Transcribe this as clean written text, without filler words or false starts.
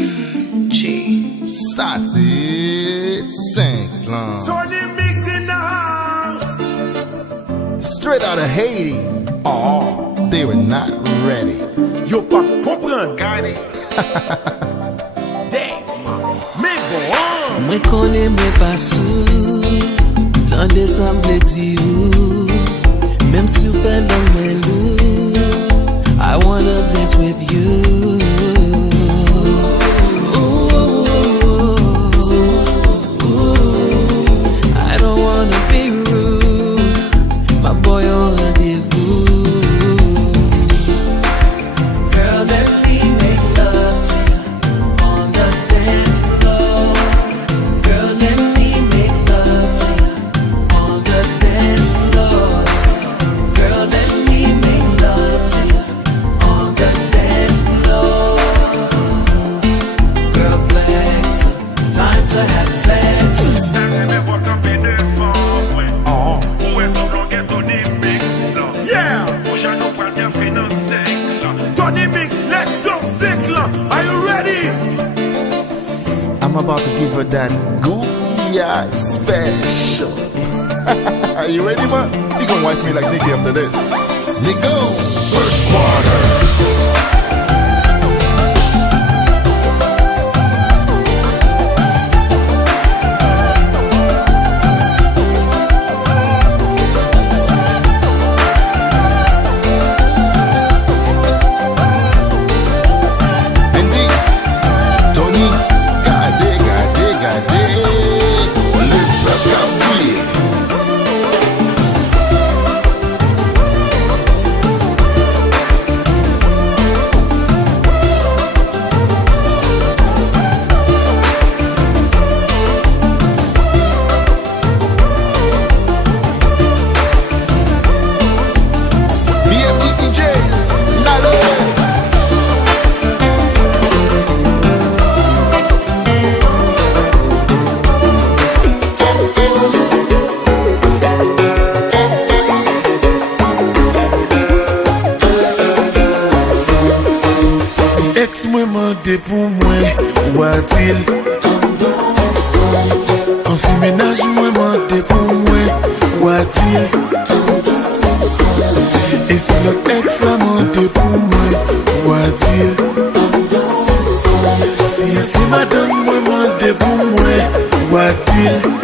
BMG. Ça c'est Saint-Clan. Tony Mix in the house. Straight out of Haiti. Oh, they were not ready. Yo pas comprendre. Damn. Mais bon. Mwen kone mwen pa sou, tan desamble di ou, mem si ou fè nan mwen lou, I wanna dance with you. I don't wanna be rude, my boy on rendezvous. Girl, let me make love to you on the dance floor. Girl, let me make love to you on the dance floor. Girl, let me make love to you on the dance floor. Girl, flex, time to have sex. Yeah. Tony Mix, let's go Saint-Clan. Are you ready? I'm about to give her that Gooyah special. Are you ready, man? You gonna wipe me like Nicky after this. Nico, first quarter. Ex mwen mande pou mwen watil. Ansi menaj mwen mande pou mwen watil. E si lot ex la mande pou mwen watil. Si madame mwen mande pou mwen watil.